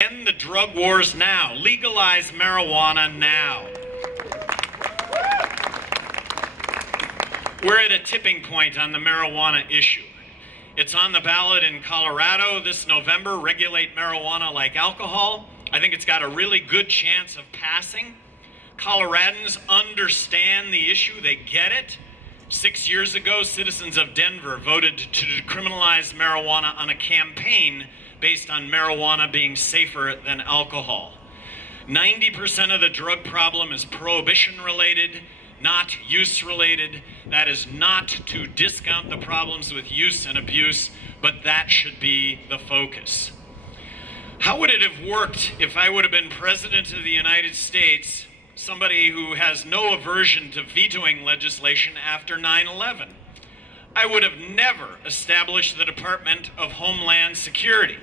End the drug wars now. Legalize marijuana now. We're at a tipping point on the marijuana issue. It's on the ballot in Colorado this November. Regulate marijuana like alcohol. I think it's got a really good chance of passing. Coloradans understand the issue. They get it. 6 years ago, citizens of Denver voted to decriminalize marijuana on a campaign based on marijuana being safer than alcohol. 90% of the drug problem is prohibition-related, not use-related. That is not to discount the problems with use and abuse, but that should be the focus. How would it have worked if I would have been President of the United States, somebody who has no aversion to vetoing legislation after 9/11? I would have never established the Department of Homeland Security.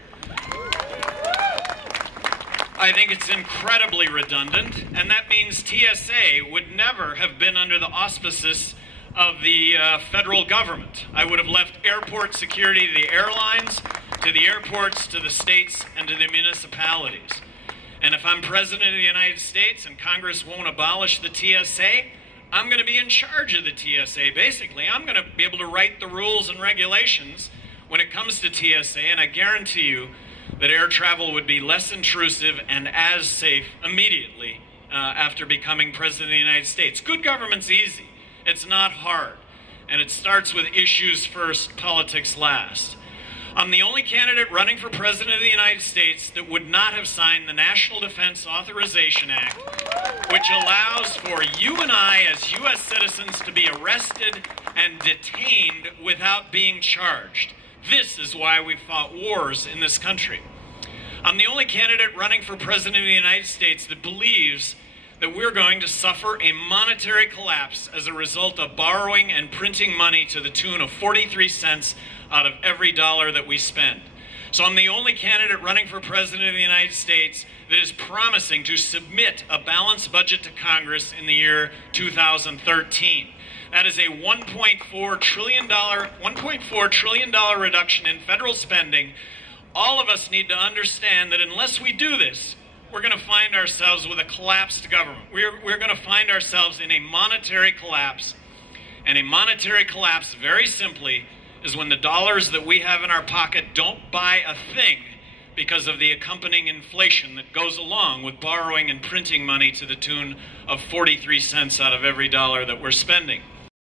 I think it's incredibly redundant, and that means TSA would never have been under the auspices of the federal government. I would have left airport security to the airlines, to the airports, to the states, and to the municipalities. And if I'm President of the United States and Congress won't abolish the TSA, I'm going to be in charge of the TSA. Basically, I'm going to be able to write the rules and regulations when it comes to TSA, and I guarantee you that air travel would be less intrusive and as safe immediately after becoming President of the United States. Good government's easy. It's not hard. And it starts with issues first, politics last. I'm the only candidate running for President of the United States that would not have signed the National Defense Authorization Act, which allows for you and I as U.S. citizens to be arrested and detained without being charged. This is why we fought wars in this country. I'm the only candidate running for President of the United States that believes that we're going to suffer a monetary collapse as a result of borrowing and printing money to the tune of 43 cents out of every dollar that we spend. So I'm the only candidate running for President of the United States that is promising to submit a balanced budget to Congress in the year 2013. That is a $1.4 trillion reduction in federal spending. All of us need to understand that unless we do this, we're going to find ourselves with a collapsed government. We're going to find ourselves in a monetary collapse. And a monetary collapse, very simply, is when the dollars that we have in our pocket don't buy a thing because of the accompanying inflation that goes along with borrowing and printing money to the tune of 43 cents out of every dollar that we're spending.